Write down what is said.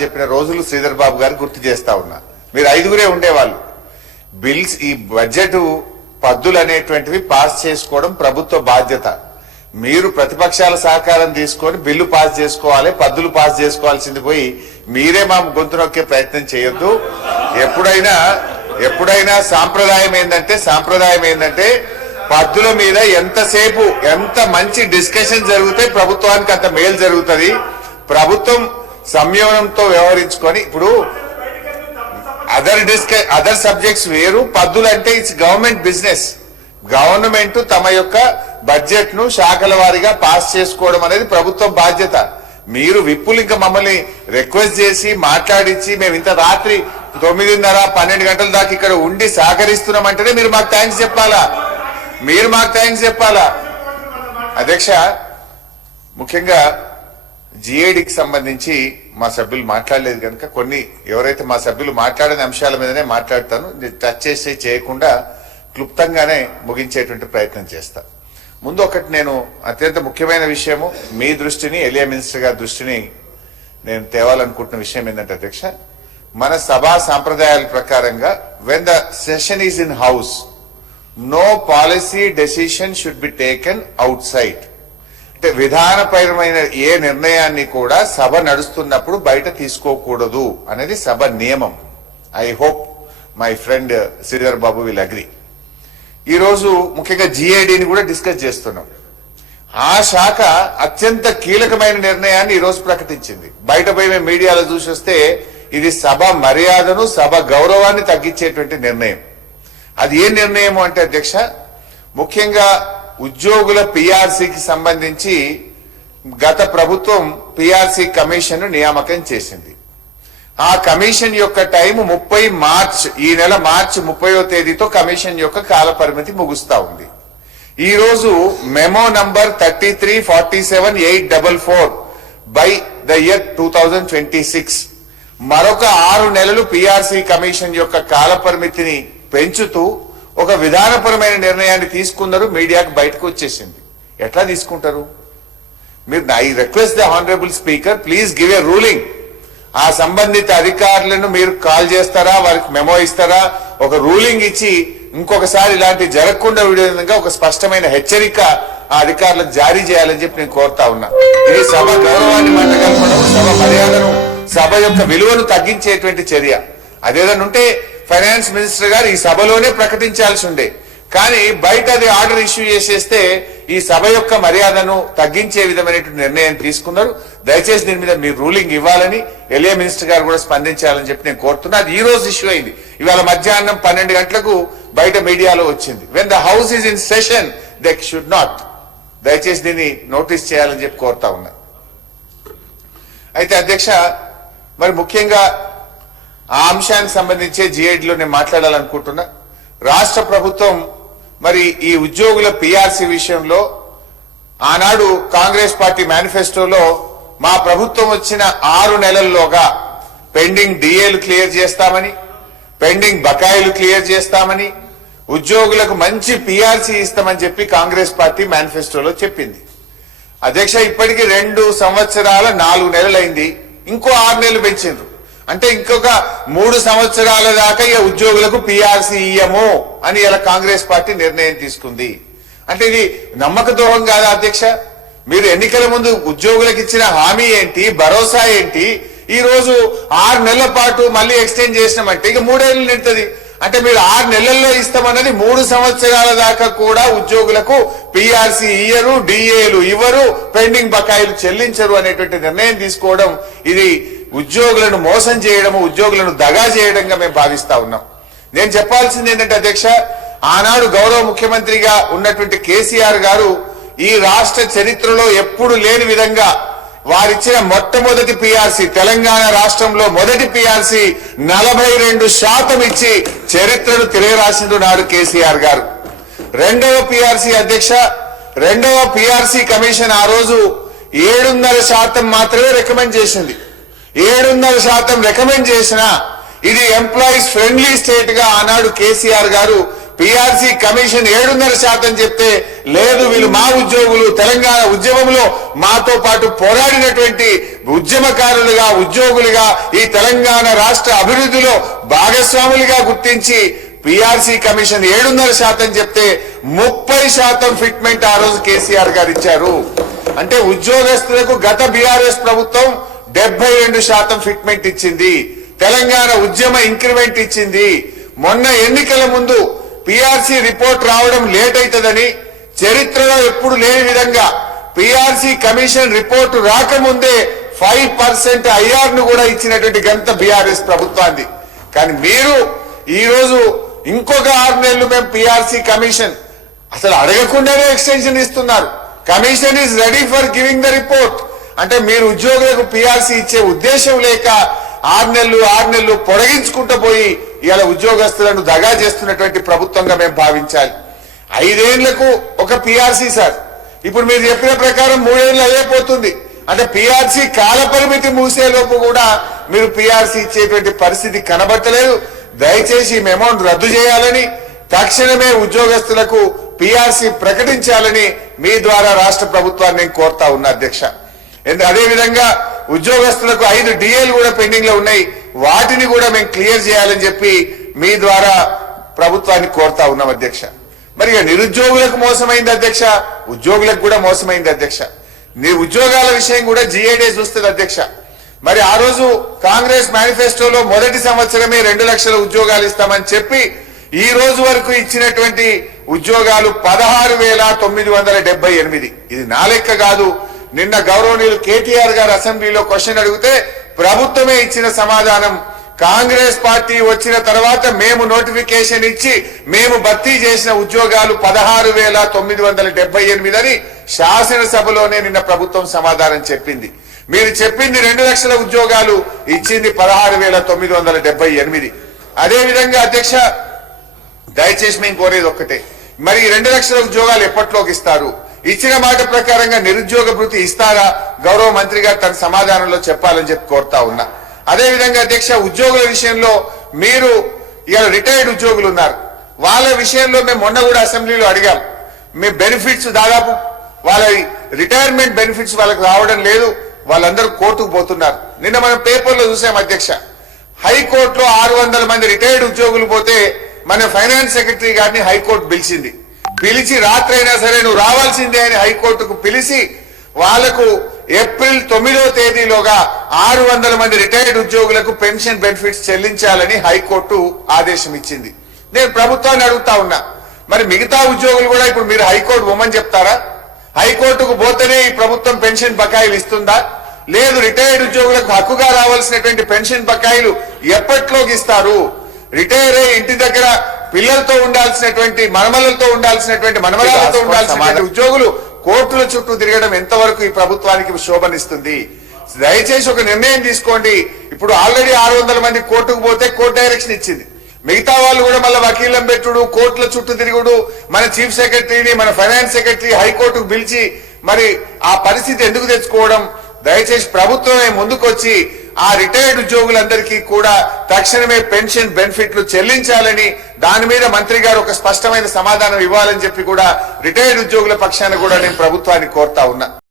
చెప్పిన రోజులు శ్రీధర్ బాబు గారు గుర్తు చేస్తా ఉన్నా. మీరు ఐదుగురే ఉండేవాళ్ళు. బిల్స్ ఈ బడ్జెట్ పద్దులు అనేటువంటివి పాస్ చేసుకోవడం ప్రభుత్వ బాధ్యత. మీరు ప్రతిపక్షాల సహకారం తీసుకొని బిల్లు పాస్ చేసుకోవాలి, పద్దులు పాస్ చేసుకోవాల్సింది పోయి మీరే మా గొంతు నొక్కే ప్రయత్నం చేయొద్దు. ఎప్పుడైనా సాంప్రదాయం ఏంటంటే పద్దుల మీద ఎంతసేపు ఎంత మంచి డిస్కషన్ జరిగితే ప్రభుత్వానికి అంత మేలు జరుగుతుంది. ప్రభుత్వం సంయమనంతో వ్యవహరించుకొని ఇప్పుడు అదర్ సబ్జెక్ట్స్ వేరు, పద్దులు అంటే ఇట్స్ గవర్నమెంట్ బిజినెస్. గవర్నమెంట్ తమ యొక్క బడ్జెట్ ను శాఖల వారీగా పాస్ చేసుకోవడం అనేది ప్రభుత్వం బాధ్యత. మీరు విప్పులు ఇంకా మమ్మల్ని రిక్వెస్ట్ చేసి మాట్లాడించి మేము ఇంత రాత్రి 9:30-12 గంటల దాకా ఇక్కడ ఉండి సహకరిస్తున్నామంటేనే మీరు మాకు థ్యాంక్స్ చెప్పాలా. అధ్యక్ష, ముఖ్యంగా జిఏడికి సంబంధించి మా సభ్యులు మాట్లాడలేదు కనుక ఎవరైతే మా సభ్యులు మాట్లాడని అంశాల మీదనే మాట్లాడతాను. టచ్ చేయకుండా క్లుప్తంగానే ముగించేటువంటి ప్రయత్నం చేస్తా. ముందు ఒకటి నేను అత్యంత ముఖ్యమైన విషయము మీ దృష్టిని, ఎలియా మినిస్టర్ గారి దృష్టిని నేను తేవాలనుకుంటున్న విషయం ఏంటంటే అధ్యక్ష, మన సభా సాంప్రదాయాల ప్రకారంగా when the session is in house, no policy decision should be taken outside. అంటే విధానపరమైన ఏ నిర్ణయాన్ని కూడా సభ నడుస్తున్నప్పుడు బయట తీసుకోకూడదు అనేది సభ నియమం. I hope my friend Sridhar Babu will agree. ఈ రోజు ముఖ్యంగా జిఐడిని కూడా డిస్కస్ చేస్తున్నాం. ఆ శాఖ అత్యంత కీలకమైన నిర్ణయాన్ని ఈ రోజు ప్రకటించింది. బయట పోయి మేము మీడియాలో చూసి వస్తే ఇది సభ మర్యాదను, సభ గౌరవాన్ని తగ్గించేటువంటి నిర్ణయం. అది ఏ నిర్ణయం అంటే అధ్యక్ష, ముఖ్యంగా ఉద్యోగుల పిఆర్సీకి సంబంధించి గత ప్రభుత్వం పిఆర్సీ కమిషన్ నియామకం చేసింది. ఆ కమిషన్ యొక్క టైం 30 మార్చ్, ఈ నెల మార్చి 30వ తేదీతో కమిషన్ యొక్క కాల పరిమితి ముగుస్తా ఉంది. ఈ రోజు memo number 3347-844 by the year 2026 మరొక 6 నెలలు పిఆర్సీ కమిషన్ యొక్క కాల పరిమితిని పెంచుతూ ఒక విధానపరమైన నిర్ణయాన్ని తీసుకున్నారు. మీడియాకు బయటకు వచ్చేసింది. ఎట్లా తీసుకుంటారు మీరు? I request the honourable speaker, please give a ruling. ఆ సంబంధిత అధికారులను మీరు కాల్ చేస్తారా, వారికి మెమో ఇస్తారా? ఒక రూలింగ్ ఇచ్చి ఇంకొకసారి ఇలాంటి జరగకుండా విధంగా ఒక స్పష్టమైన హెచ్చరిక ఆ అధికారులకు జారీ చేయాలని చెప్పి నేను కోరుతా ఉన్నా. ఇది సభ గౌరవాన్ని మంటగలపడం, సభ మర్యాదను, సభ యొక్క విలువను తగ్గించేటువంటి చర్య. అదేదన్నా ఉంటే ఫైనాన్స్ మినిస్టర్ గారు ఈ సభలోనే ప్రకటించాల్సి ఉండే, కానీ బయట అది ఆర్డర్ ఇష్యూ చేసేస్తే ఈ సభ యొక్క మర్యాదను తగ్గించే విధమైనటువంటి నిర్ణయం తీసుకున్నారు. దయచేసి దీని మీద మీరు రూలింగ్ ఇవ్వాలని ఎలియా మినిస్టర్ గారు కూడా స్పందించాలని చెప్పి నేను కోరుతున్నా. అది ఈ రోజు ఇష్యూ అయింది. ఇవాళ మధ్యాహ్నం 12 గంటలకు బయట మీడియాలో వచ్చింది. When the house is in session they should not. దయచేసి దీన్ని నోటీస్ చేయాలని చెప్పి కోరుతా ఉన్నా. అయితే అధ్యక్ష, మరి ముఖ్యంగా ఆ అంశానికి సంబంధించే జిఐడిలో నేను మాట్లాడాలనుకుంటున్నా. రాష్ట్ర ప్రభుత్వం మరి ఈ ఉద్యోగుల పిఆర్సీ విషయంలో ఆనాడు కాంగ్రెస్ పార్టీ మేనిఫెస్టోలో మా ప్రభుత్వం వచ్చిన 6 నెలల్లోగా పెండింగ్ డిఏలు క్లియర్ చేస్తామని, పెండింగ్ బకాయిలు క్లియర్ చేస్తామని, ఉద్యోగులకు మంచి పిఆర్సీ ఇస్తామని చెప్పి కాంగ్రెస్ పార్టీ మేనిఫెస్టోలో చెప్పింది. అధ్యక్ష, ఇప్పటికీ 2 సంవత్సరాల 4 నెలలైంది. ఇంకో 6 నెలలు పెంచిండ్రు. అంటే ఇంకొక 3 సంవత్సరాల దాకా ఇక ఉద్యోగులకు పిఆర్సీ ఇయ్యము అని ఇలా కాంగ్రెస్ పార్టీ నిర్ణయం తీసుకుంది. అంటే ఇది నమ్మక ద్రోహం కాదా అధ్యక్ష? మీరు ఎన్నికల ముందు ఉద్యోగులకు ఇచ్చిన హామీ ఏంటి, భరోసా ఏంటి? ఈ రోజు 6 నెలల పాటు మళ్ళీ ఎక్స్టెండ్ చేసినామంటే ఇక 3 ఏళ్ళు నిండుతుంది. అంటే మీరు 6 నెలల్లో ఇస్తామన్నది 3 సంవత్సరాల దాకా కూడా ఉద్యోగులకు పిఆర్సీ ఇయ్యరు, డిఏలు ఇవ్వరు, పెండింగ్ బకాయిలు చెల్లించరు అనేటువంటి నిర్ణయం తీసుకోవడం ఇది ఉద్యోగులను మోసం చేయడము, ఉద్యోగులను దగా చేయడంగా మేము భావిస్తా ఉన్నాం. నేను చెప్పాల్సింది ఏంటంటే అధ్యక్ష, ఆనాడు గౌరవ ముఖ్యమంత్రిగా ఉన్నటువంటి కేసీఆర్ గారు ఈ రాష్ట్ర చరిత్రలో ఎప్పుడు లేని విధంగా వారిచ్చిన మొట్టమొదటి పిఆర్సీ, తెలంగాణ రాష్ట్రంలో మొదటి పిఆర్సీ 42% ఇచ్చి చరిత్రను తిరగరాసిండు నాడు కేసీఆర్ గారు. రెండవ పిఆర్సీ అధ్యక్ష, రెండవ పిఆర్సీ కమిషన్ ఆ రోజు 7.5% మాత్రమే రికమెండ్ చేసింది. 7.5% రికమెండ్ చేసినా ఇది ఎంప్లాయీస్ ఫ్రెండ్లీ స్టేట్ గా ఆనాడు కేసీఆర్ గారు పిఆర్సీ కమిషన్ 7.5% చెప్తే లేదు వీళ్ళు మా ఉద్యోగులు తెలంగాణ ఉద్యమంలో మాతో పాటు పోరాడినటువంటి ఉద్యమకారులుగా ఉద్యోగులుగా ఈ తెలంగాణ రాష్ట్ర అభివృద్ధిలో భాగస్వాములుగా గుర్తించి పిఆర్సీ కమిషన్ 7.5% చెప్తే 30% ఫిట్మెంట్ ఆ రోజు కేసీఆర్ గారు ఇచ్చారు. అంటే ఉద్యోగస్తులకు గత బీఆర్ఎస్ ప్రభుత్వం 72% ఫిట్మెంట్ ఇచ్చింది. తెలంగాణ ఉద్యమ ఇంక్రిమెంట్ ఇచ్చింది. మొన్న ఎన్నికల ముందు పిఆర్సీ రిపోర్ట్ రావడం లేట్ అవుతుందని చరిత్రలో ఎప్పుడు లేని విధంగా పిఆర్సీ కమిషన్ రిపోర్టు రాకముందే 5% ఐఆర్ ను కూడా ఇచ్చినటువంటి గంత బీఆర్ఎస్ ప్రభుత్వాన్ని. కానీ మీరు ఈ రోజు ఇంకొక 6 నెలలు మేము పిఆర్సీ కమిషన్ అసలు అడగకుండానే ఎక్స్టెన్షన్ ఇస్తున్నారు. Commission is ready for giving the report. అంటే మీరు ఉద్యోగులకు పిఆర్సీ ఇచ్చే ఉద్దేశం లేక 6 నెలలు పొడిగించుకుంటూ పోయి ఇవాళ ఉద్యోగస్తులను దగా చేస్తున్నటువంటి ప్రభుత్వంగా మేము భావించాలి. 5 ఏళ్లకు ఒక పిఆర్సీ సార్, ఇప్పుడు మీరు చెప్పిన ప్రకారం 3 ఏళ్ళు అయిపోతుంది. అంటే పిఆర్సీ కాల పరిమితి మూసేలోపు కూడా మీరు పిఆర్సీ ఇచ్చేటువంటి పరిస్థితి కనబట్టలేదు. దయచేసి ఈ అమౌంట్ రద్దు చేయాలని, తక్షణమే ఉద్యోగస్తులకు పిఆర్సీ ప్రకటించాలని మీ ద్వారా రాష్ట్ర ప్రభుత్వాన్ని నేను కోరుతా ఉన్నా అధ్యక్ష. అదేవిధంగా ఉద్యోగస్తులకు 5 డిఏలు కూడా పెండింగ్ లో ఉన్నాయి, వాటిని కూడా మేము క్లియర్ చేయాలని చెప్పి మీ ద్వారా ప్రభుత్వాన్ని కోరుతా ఉన్నాం అధ్యక్ష. మరి నిరుద్యోగులకు మోసమైంది అధ్యక్ష, ఉద్యోగులకు కూడా మోసమైంది అధ్యక్ష. ఉద్యోగాల విషయం కూడా జిఐడే చూస్తుంది అధ్యక్ష. మరి ఆ రోజు కాంగ్రెస్ మేనిఫెస్టోలో మొదటి సంవత్సరమే 2 లక్షల ఉద్యోగాలు ఇస్తామని చెప్పి ఈ రోజు వరకు ఇచ్చినటువంటి ఉద్యోగాలు 16,978. ఇది నా లెక్క కాదు. నిన్న గౌరవనీయులు కేటీఆర్ గారు అసెంబ్లీలో క్వశ్చన్ అడిగితే ప్రభుత్వమే ఇచ్చిన సమాధానం, కాంగ్రెస్ పార్టీ వచ్చిన తర్వాత మేము నోటిఫికేషన్ ఇచ్చి మేము భర్తీ చేసిన ఉద్యోగాలు 16,978 అని శాసనసభలోనే నిన్న ప్రభుత్వం సమాధానం చెప్పింది. మీరు చెప్పింది 2 లక్షల ఉద్యోగాలు, ఇచ్చింది 16,978. అదేవిధంగా అధ్యక్ష, దయచేసి మేము కోరేది ఒక్కటే, మరి 2 లక్షల ఉద్యోగాలు ఎప్పట్లోకి ఇస్తారు? ఇచ్చిన మాట ప్రకారంగా నిరుద్యోగ భృతి ఇస్తారా? గౌరవ మంత్రి గారు తన సమాధానంలో చెప్పాలని చెప్పి కోరుతా ఉన్నా. అదేవిధంగా అధ్యక్ష, ఉద్యోగుల విషయంలో మీరు ఇవాళ రిటైర్డ్ ఉద్యోగులు ఉన్నారు, వాళ్ళ విషయంలో మేము మొన్న కూడా అసెంబ్లీలో అడిగాం. మీ బెనిఫిట్స్ దాదాపు వాళ్ళ రిటైర్మెంట్ బెనిఫిట్స్ వాళ్ళకి రావడం లేదు, వాళ్ళందరూ కోర్టుకు పోతున్నారు. నిన్న మనం పేపర్లో చూసాం అధ్యక్ష, హైకోర్టులో 600 మంది రిటైర్డ్ ఉద్యోగులు పోతే మన ఫైనాన్స్ సెక్రటరీ గారిని హైకోర్టు పిలిచి రాత్రైనా సరే నువ్వు రావాల్సిందే అని హైకోర్టుకు పిలిచి వాళ్లకు ఏప్రిల్ 9వ తేదీలోగా 600 మంది రిటైర్డ్ ఉద్యోగులకు పెన్షన్ బెనిఫిట్స్ చెల్లించాలని హైకోర్టు ఆదేశం ఇచ్చింది. నేను ప్రభుత్వాన్ని అడుగుతా ఉన్నా, మరి మిగతా ఉద్యోగులు కూడా ఇప్పుడు మీరు హైకోర్టు పోమని చెప్తారా? హైకోర్టుకు పోతేనే ఈ ప్రభుత్వం పెన్షన్ బకాయిలు ఇస్తుందా? లేదు, రిటైర్డ్ ఉద్యోగులకు హక్కుగా రావాల్సినటువంటి పెన్షన్ బకాయిలు ఎప్పట్లోకి ఇస్తారు? రిటైర్ అయ్యి ఇంటి దగ్గర పిల్లలతో ఉండాల్సినటువంటి మనమలతో ఉండాల్సినటువంటి మనమరాలతో ఉండాల్సినటువంటి ఉద్యోగులు కోర్టుల చుట్టూ తిరగడం ఎంతవరకు ఈ ప్రభుత్వానికి శోభనిస్తుంది? దయచేసి ఒక నిర్ణయం తీసుకోండి. ఇప్పుడు ఆల్రెడీ 600 మంది కోర్టుకు పోతే కోర్టు డైరెక్షన్ ఇచ్చింది. మిగతా వాళ్ళు కూడా మళ్ళీ వకీలం పెట్టుడు, కోర్టుల చుట్టూ తిరుగుడు, మన చీఫ్ సెక్రటరీని మన ఫైనాన్స్ సెక్రటరీ హైకోర్టుకు పిలిచి మరి ఆ పరిస్థితి ఎందుకు తెచ్చుకోవడం? దయచేసి ప్రభుత్వమే ముందుకొచ్చి ఆ రిటైర్డ్ ఉద్యోగులందరికీ కూడా తక్షణమే పెన్షన్ బెనిఫిట్లు చెల్లించాలని, దాని మీద మంత్రి గారు ఒక స్పష్టమైన సమాధానం ఇవ్వాలని చెప్పి కూడా రిటైర్డ్ ఉద్యోగుల పక్షాన కూడా నేను ప్రభుత్వాన్ని కోరుతా ఉన్నా.